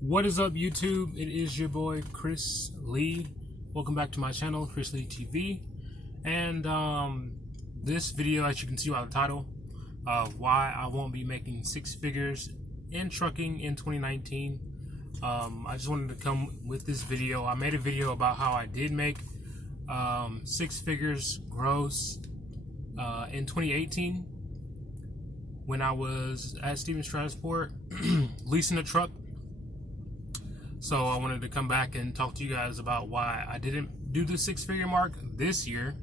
What is up, YouTube? It is your boy Chris Lee. Welcome back to my channel, Chris Lee TV. And this video, as you can see by the title, why I won't be making six figures in trucking in 2019. I just wanted to come with this video. I made a video about how I did make six figures gross in 2018 when I was at Stevens Transport leasing a truck. So I wanted to come back and talk to you guys about why I didn't do the six-figure mark this year.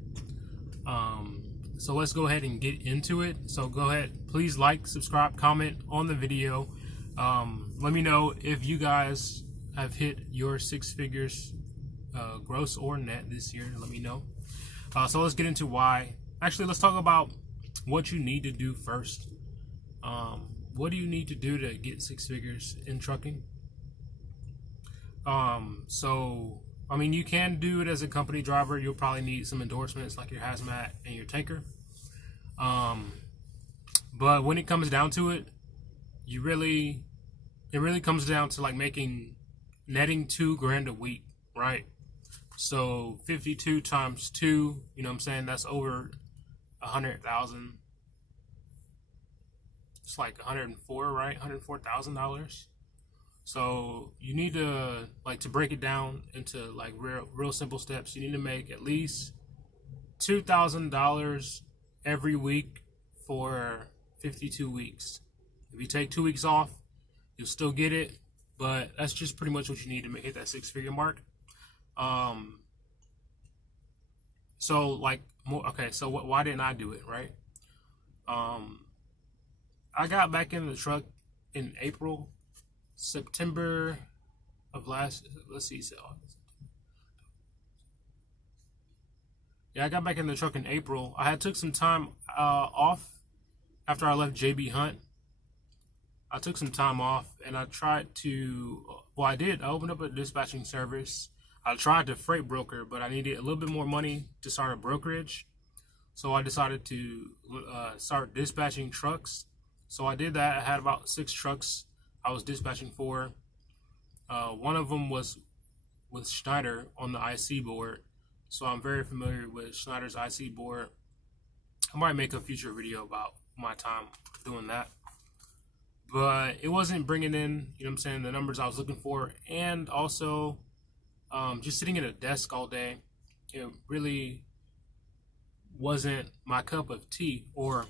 So let's go ahead and get into it. So go ahead, please like, subscribe, comment on the video. Let me know if you guys have hit your six figures gross or net this year. Let me know. So let's get into why. Actually, let's talk about what you need to do first. What do you need to do to get six figures in trucking? So, I mean, you can do it as a company driver. You'll probably need some endorsements like your hazmat and your tanker. But when it comes down to it, it really comes down to like netting $2,000 a week, right? So 52 times 2, you know what I'm saying? That's over 100,000. It's like 104, right? $104,000. So you need to to break it down into like real simple steps. You need to make at least $2,000 every week for 52 weeks. If you take 2 weeks off, you'll still get it, but that's just pretty much what you need to hit that six-figure mark. So why didn't I do it, right? I got back in the truck in September of I got back in the truck in April. I had took some time off after I left JB Hunt. I took some time off and I tried to, I opened up a dispatching service. I tried to freight broker, but I needed a little bit more money to start a brokerage. So I decided to start dispatching trucks. So I did that. I had about 6 trucks I was dispatching for. One of them was with Schneider on the IC board. So I'm very familiar with Schneider's IC board. I might make a future video about my time doing that. But it wasn't bringing in, you know what I'm saying, the numbers I was looking for. And also, just sitting at a desk all day, it really wasn't my cup of tea or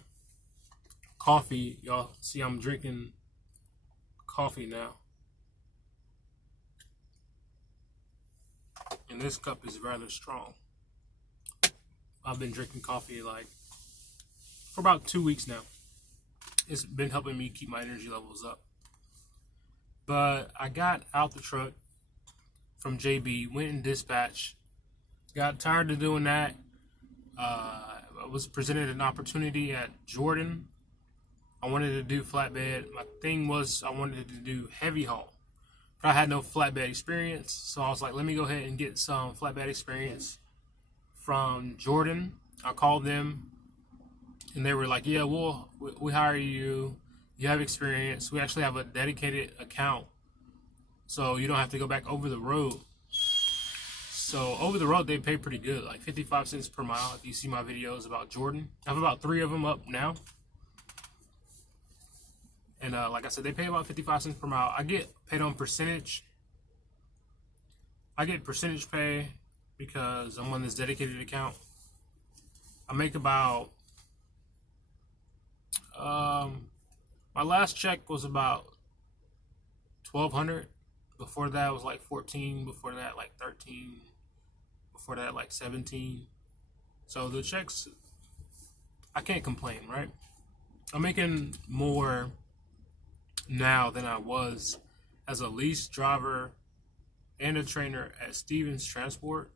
coffee. Y'all see I'm drinking coffee now, and this cup is rather strong. I've been drinking coffee for about 2 weeks now. It's been helping me keep my energy levels up. But I got out the truck from JB, went and dispatched, got tired of doing that. I was presented an opportunity at Jordan. I wanted to do flatbed. My thing was I wanted to do heavy haul, but I had no flatbed experience. So I was like, let me go ahead and get some flatbed experience from Jordan. I called them and they were like, yeah, we hire you. You have experience. We actually have a dedicated account, so you don't have to go back over the road. So over the road, they pay pretty good, like 55 cents per mile. If you see my videos about Jordan, I have about 3 of them up now. And like I said, they pay about 55 cents per mile. I get paid on percentage. I get percentage pay because I'm on this dedicated account. I make about, my last check was about $1,200. Before that was like 14. Before that like 13. Before that like 17. So the checks, I can't complain, right? I'm making more now than I was as a lease driver and a trainer at Stevens Transport.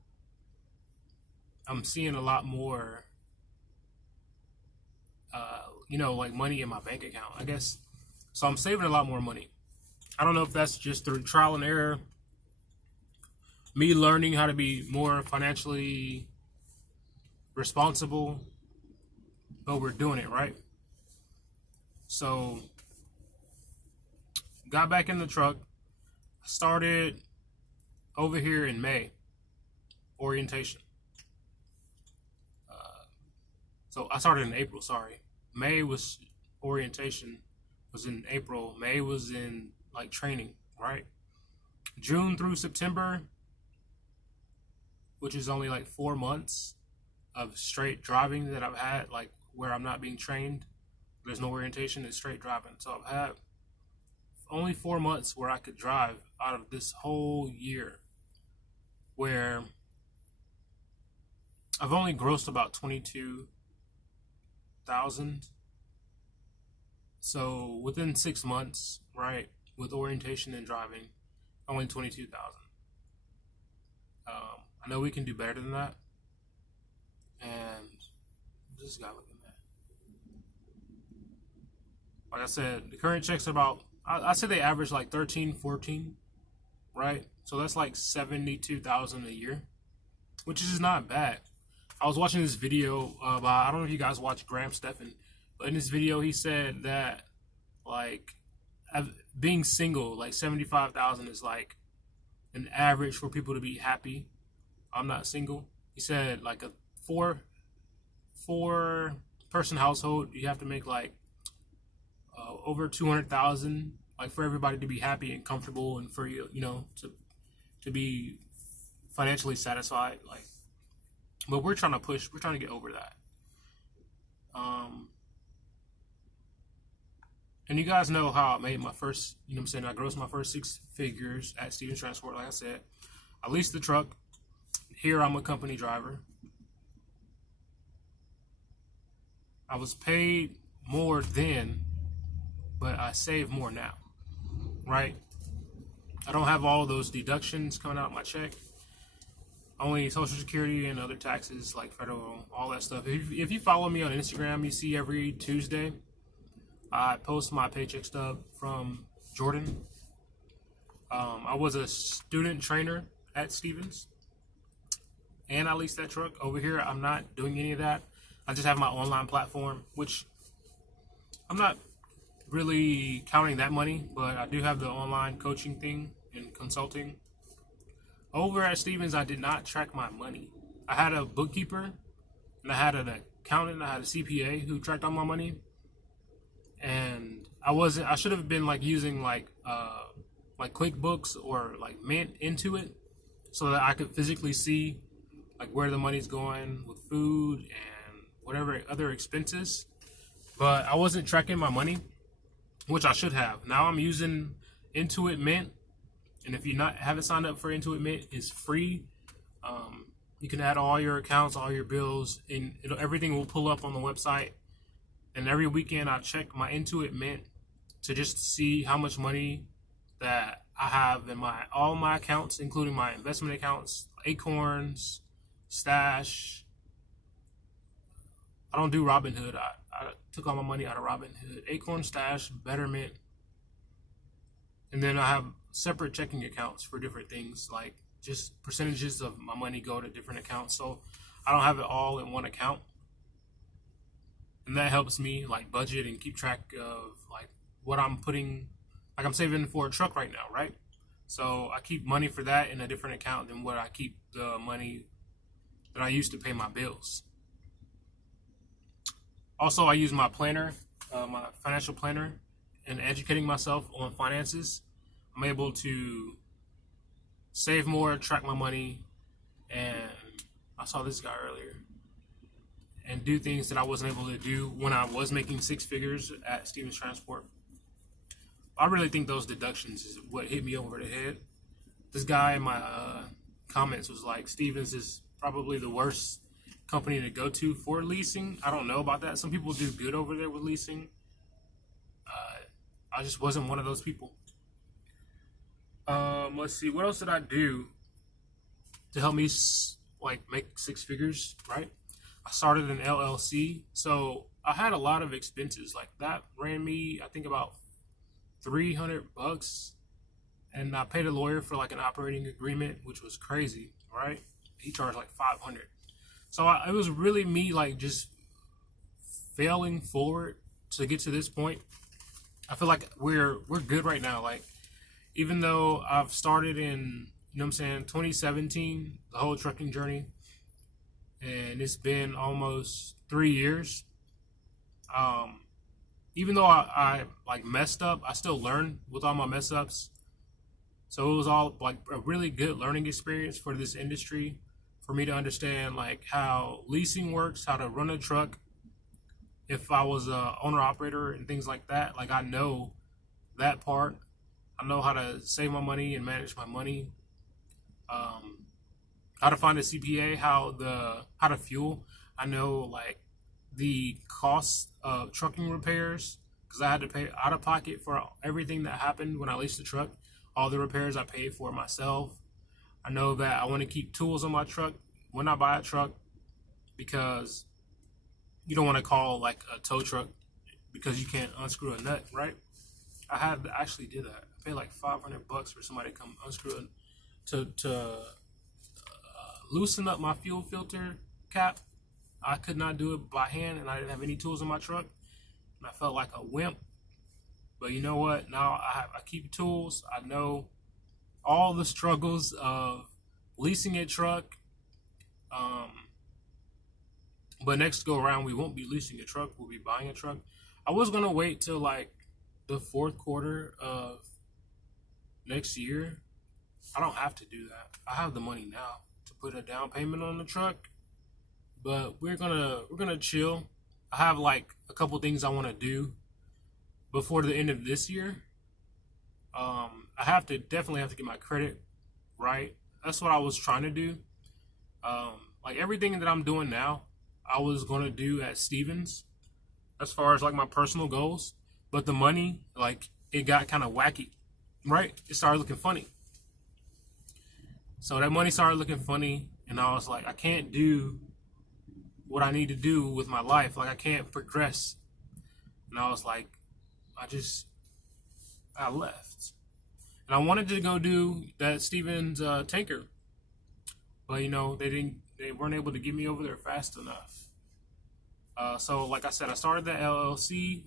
I'm seeing a lot more, money in my bank account, I guess. So I'm saving a lot more money. I don't know if that's just through trial and error, me learning how to be more financially responsible, but we're doing it, right? So got back in the truck. started over here in May, orientation. So I started in April, sorry. May was orientation, was in April. May was in like training, right? June through September, which is only like 4 months of straight driving that I've had, like where I'm not being trained. There's no orientation, it's straight driving. So I've had only 4 months where I could drive out of this whole year, where I've only grossed about 22,000. So within 6 months, right, with orientation and driving, only 22,000. I know we can do better than that. And this guy looking at. Like I said, the current checks are about, I say they average like 13, 14, right? So that's like 72,000 a year, which is not bad. I was watching this video by, I don't know if you guys watch Graham Stephan, but in this video he said that like being single, like 75,000 is like an average for people to be happy. I'm not single. He said like a four person household, you have to make like over 200,000, like for everybody to be happy and comfortable, and for you know to be financially satisfied. Like, but we're trying to get over that. And you guys know how I made my first, you know what I'm saying, I grossed my first 6 figures at Stevens Transport. Like I said, I leased the truck. Here I'm a company driver. I was paid more then, but I save more now, right? I don't have all those deductions coming out of my check. Only Social Security and other taxes like federal, all that stuff. If you follow me on Instagram, you see every Tuesday I post my paycheck stub from Jordan. I was a student trainer at Stevens, and I leased that truck. Over here, I'm not doing any of that. I just have my online platform, which I'm not really counting that money, but I do have the online coaching thing and consulting. Over at Stevens, I did not track my money. I had a bookkeeper, and I had an accountant, I had a CPA who tracked all my money. And I should have been like using like QuickBooks or like Mint Intuit, so that I could physically see like where the money's going with food and whatever other expenses. But I wasn't tracking my money, which I should have. Now I'm using Intuit Mint, and if you haven't signed up for Intuit Mint, it's free. You can add all your accounts, all your bills, and everything will pull up on the website. And every weekend I check my Intuit Mint to just see how much money that I have in all my accounts, including my investment accounts, Acorns, Stash. I don't do Robinhood. I took all my money out of Robinhood. Acorn, Stash, Betterment. And then I have separate checking accounts for different things, like just percentages of my money go to different accounts. So I don't have it all in one account. And that helps me like budget and keep track of like what I'm putting, like I'm saving for a truck right now, right? So I keep money for that in a different account than what I keep the money that I used to pay my bills. Also, I use my planner, my financial planner, and educating myself on finances. I'm able to save more, track my money, and I saw this guy earlier, and do things that I wasn't able to do when I was making 6 figures at Stevens Transport. I really think those deductions is what hit me over the head. This guy in my comments was like, Stevens is probably the worst company to go to for leasing. I don't know about that. Some people do good over there with leasing. I just wasn't one of those people. Let's see, what else did I do to help me like make 6 figures, right? I started an LLC, so I had a lot of expenses. Like that ran me, I think, about $300, and I paid a lawyer for like an operating agreement, which was crazy, right? He charged like $500. So it was really me like just failing forward to get to this point. I feel like we're good right now. Like even though I've started in, 2017, the whole trucking journey, and it's been almost 3 years. Um, Even though I like messed up, I still learned with all my mess ups. So it was all like a really good learning experience for this industry, for me to understand like how leasing works, how to run a truck. If I was a owner operator and things like that, like I know that part. I know how to save my money and manage my money. Um, how to find a CPA, how to fuel. I know like the cost of trucking repairs because I had to pay out of pocket for everything that happened when I leased the truck. All the repairs I paid for myself. I know that I want to keep tools on my truck when I buy a truck because you don't want to call like a tow truck because you can't unscrew a nut, right? I had to actually did that. I paid like $500 for somebody to come unscrew it to loosen up my fuel filter cap. I could not do it by hand, and I didn't have any tools in my truck, and I felt like a wimp. But you know what? Now I keep tools. I know all the struggles of leasing a truck. But next go around, we won't be leasing a truck. We'll be buying a truck. I was gonna wait till like the fourth quarter of next year. I don't have to do that. I have the money now to put a down payment on the truck. But we're gonna chill. I have like a couple things I want to do before the end of this year. I definitely have to get my credit right. That's what I was trying to do. Like everything that I'm doing now, I was gonna do at Stevens, as far as like my personal goals. But the money, like it got kind of wacky, right? It started looking funny. So that money started looking funny, and I was like, I can't do what I need to do with my life. Like I can't progress. And I was like, I left. And I wanted to go do that Stevens tanker. But they weren't able to get me over there fast enough. So like I said, I started the LLC.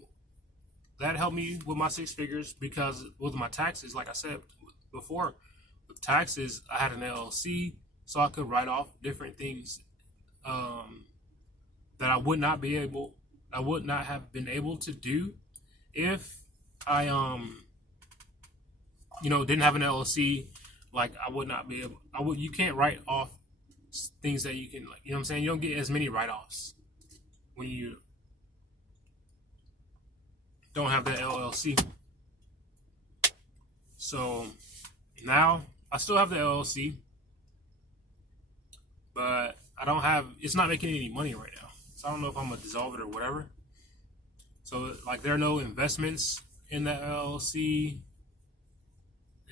That helped me with my 6 figures because with my taxes, like I said before, with taxes, I had an LLC so I could write off different things that I would not have been able to do if I didn't have an LLC. Like I would not be able. You can't write off things that you can, like, you know what I'm saying. You don't get as many write-offs when you don't have that LLC. So now I still have the LLC, but it's not making any money right now. So I don't know if I'm gonna dissolve it or whatever. So like there are no investments in the LLC,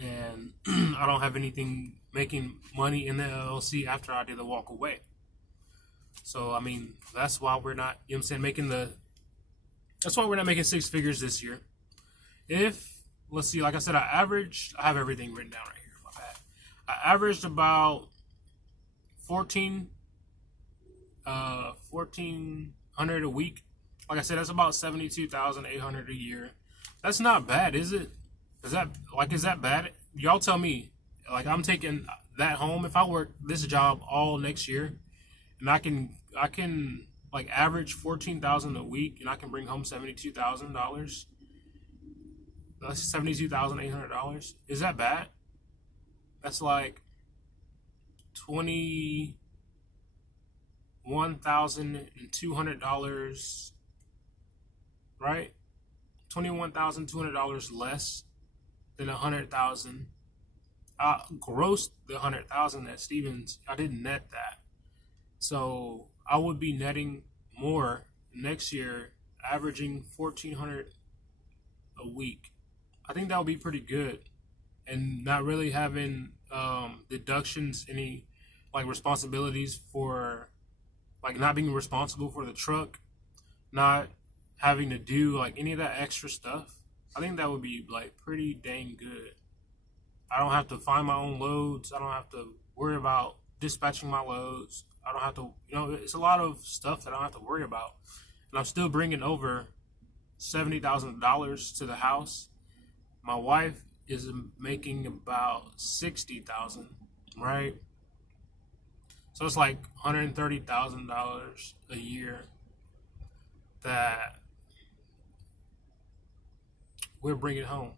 and I don't have anything making money in the LLC after I did the walk away. So I mean that's why we're not, that's why we're not making 6 figures this year. Let's see, like I said, I have everything written down right here. My bad. I averaged about 1,400 a week. Like I said, that's about 72,800 a year. That's not bad, is it? Is that bad? Y'all tell me. Like I'm taking that home if I work this job all next year, and I can like average 14,000 a week, and I can bring home $72,000. That's $72,800. Is that bad? That's like $21,200, right? $21,200 less than $100,000. I grossed the $100,000 at Stevens. I didn't net that, so I would be netting more next year, averaging $1,400 a week. I think that would be pretty good, and not really having deductions, any like responsibilities for, like not being responsible for the truck, not having to do like any of that extra stuff. I think that would be like pretty dang good. I don't have to find my own loads. I don't have to worry about dispatching my loads. I don't have to, it's a lot of stuff that I don't have to worry about. And I'm still bringing over $70,000 to the house. My wife is making about 60,000, right? So it's like $130,000 a year that we're bringing home.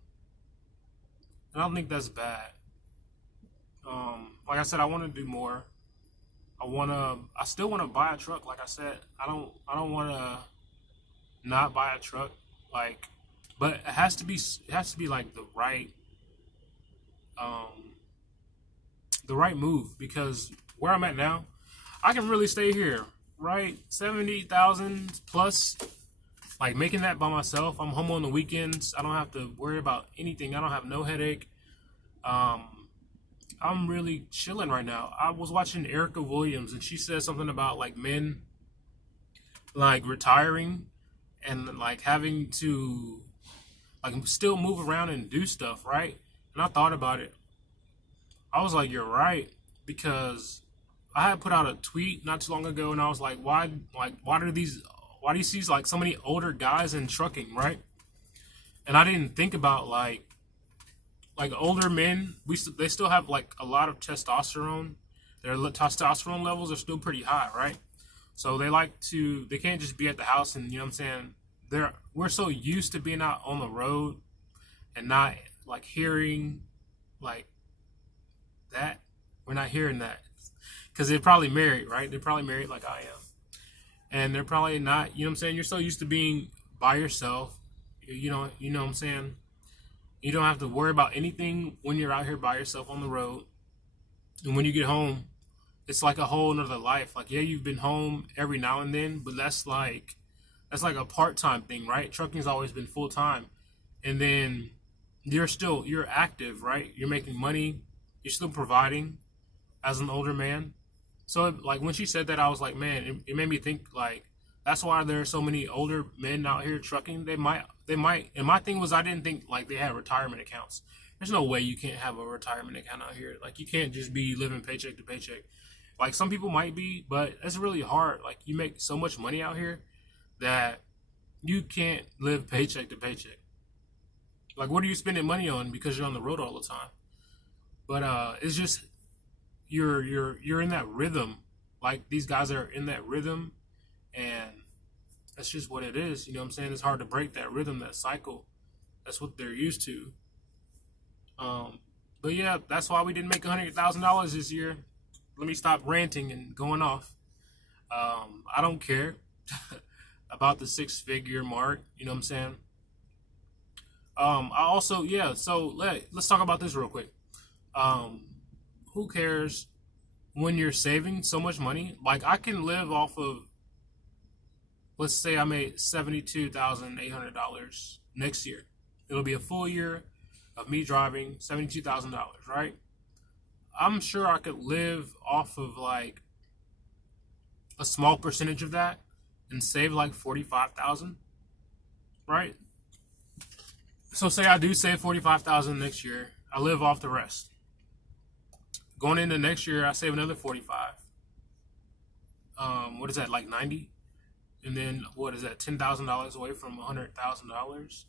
And I don't think that's bad. Like I said, I want to do more. I still want to buy a truck. Like I said, I don't want to not buy a truck. Like, but it has to be like um, the right move, because where I'm at now, I can really stay here, right? 70,000 plus, like making that by myself. I'm home on the weekends. I don't have to worry about anything. I don't have no headache. I'm really chilling right now. I was watching Erica Williams, and she said something about like men like retiring and like having to like still move around and do stuff, right? And I thought about it. I was like, you're right, because I had put out a tweet not too long ago, and I was like, why do you see like so many older guys in trucking, right? And I didn't think about like older men. They still have like a lot of testosterone. Their testosterone levels are still pretty high, right? So they can't just be at the house, and you know what I'm saying. We're so used to being out on the road and not like hearing like that. We're not hearing that because they're probably married, right? They're probably married like I am, and they're probably not. You know what I'm saying? You're so used to being by yourself. You know what I'm saying. You don't have to worry about anything when you're out here by yourself on the road, and when you get home, it's like a whole nother life. Like, yeah, you've been home every now and then, but that's like a part-time thing, right? Trucking's always been full-time, and then you're active, right? You're making money, you're still providing as an older man. So like when she said that, I was like, man, it made me think like that's why there are so many older men out here trucking. They might, and my thing was I didn't think like they had retirement accounts. There's no way you can't have a retirement account out here. Like you can't just be living paycheck to paycheck. Like some people might be, but it's really hard. Like you make so much money out here that you can't live paycheck to paycheck. Like what are you spending money on because you're on the road all the time? But it's just you're in that rhythm. Like these guys are in that rhythm, and that's just what it is. You know what I'm saying? It's hard to break that rhythm, that cycle. That's what they're used to. But yeah, that's why we didn't make $100,000 this year. Let me stop ranting and going off. I don't care about the six-figure mark. You know what I'm saying? I also, yeah. So let's talk about this real quick. Who cares when you're saving so much money? Like I can live off of, let's say I made $72,800 next year. It'll be a full year of me driving, $72,000, right? I'm sure I could live off of like a small percentage of that and save like 45,000, right? So say I do save 45,000 next year, I live off the rest. Going into next year, I save another 45. What is that, like 90? And then what is that, $10,000 away from $100,000?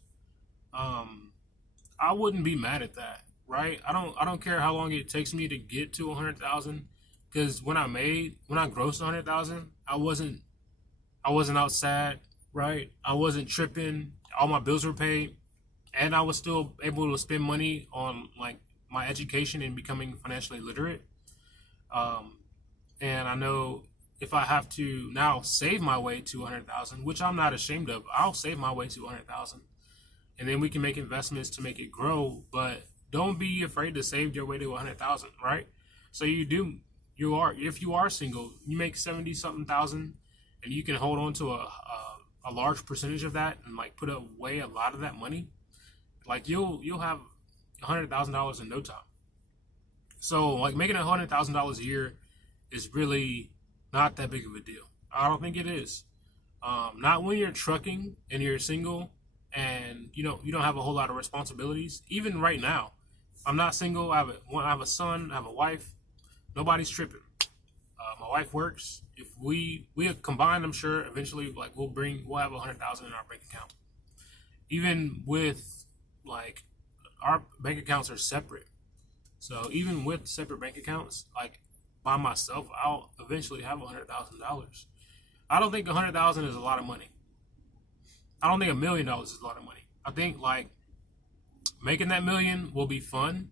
I wouldn't be mad at that, right? I don't care how long it takes me to get to 100,000, because when I grossed 100,000, I wasn't out sad, right? I wasn't tripping. All my bills were paid, and I was still able to spend money on like my education and becoming financially literate. And I know if I have to now save my way to 100,000, which I'm not ashamed of, I'll save my way to 100,000, and then we can make investments to make it grow. But don't be afraid to save your way to 100,000, right? So if you are single, you make 70 something thousand, and you can hold on to a large percentage of that and like put away a lot of that money. Like you'll have $100,000 in no time. So like making $100,000 a year is really not that big of a deal. I don't think it is. Not when you're trucking and you're single and you don't have a whole lot of responsibilities. Even right now, I'm not single. I have a son. I have a wife. Nobody's tripping. My wife works. If we combined, I'm sure eventually like we'll have 100,000 in our bank account. Even with like our bank accounts are separate. So even with separate bank accounts, like by myself, I'll eventually have $100,000. I don't think 100,000 is a lot of money. I don't think $1 million is a lot of money. I think like making that million will be fun.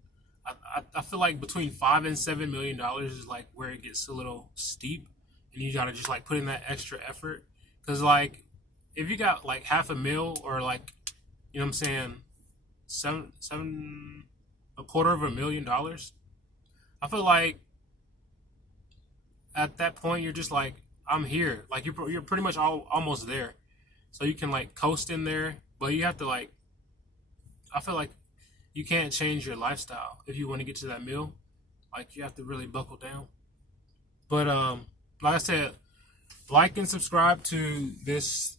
I feel like between $5 and $7 million is like where it gets a little steep, and you gotta just like put in that extra effort. Cause like if you got like $500,000 or like, you know what I'm saying, $725,000, I feel like at that point you're just like, I'm here. Like you're pretty much almost there. So you can like coast in there, but you have to like, I feel like you can't change your lifestyle if you want to get to that meal. Like you have to really buckle down. But like I said, like and subscribe to this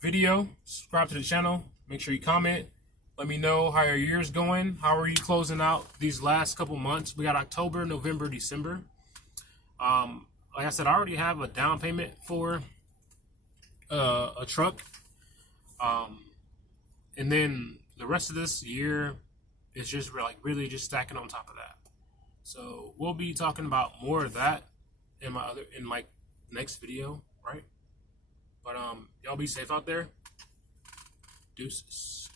video. Subscribe to the channel. Make sure you comment. Let me know how your year's going. How are you closing out these last couple months? We got October, November, December. Like I said, I already have a down payment for a truck. And then the rest of this year is just like really just stacking on top of that. So we'll be talking about more of that in my next video, right? But y'all be safe out there. Deuces.